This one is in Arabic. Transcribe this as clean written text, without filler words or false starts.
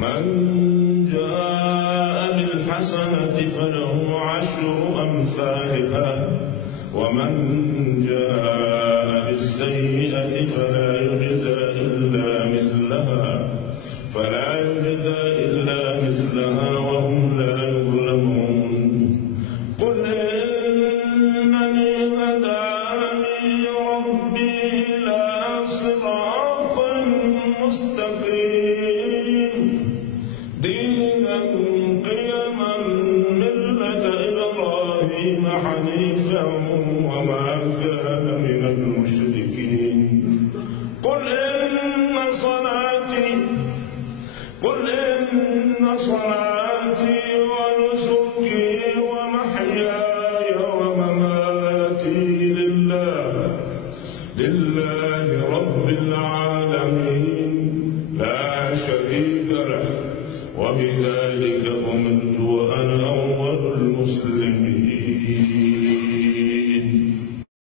من جاء بالحسنة فله عشر أمثالها ومن جاء بالسيئة فلا يجزى إلا مثلها وهم لا يظلمون. قل إنني هداني ربي إلى صراط مستقيم دينا قيما ملة إبراهيم حنيفا وما كان من المشركين. قل إن صلاتي ونسكي ومحياي ومماتي لله رب العالمين لا شريك له وبذلك أمرت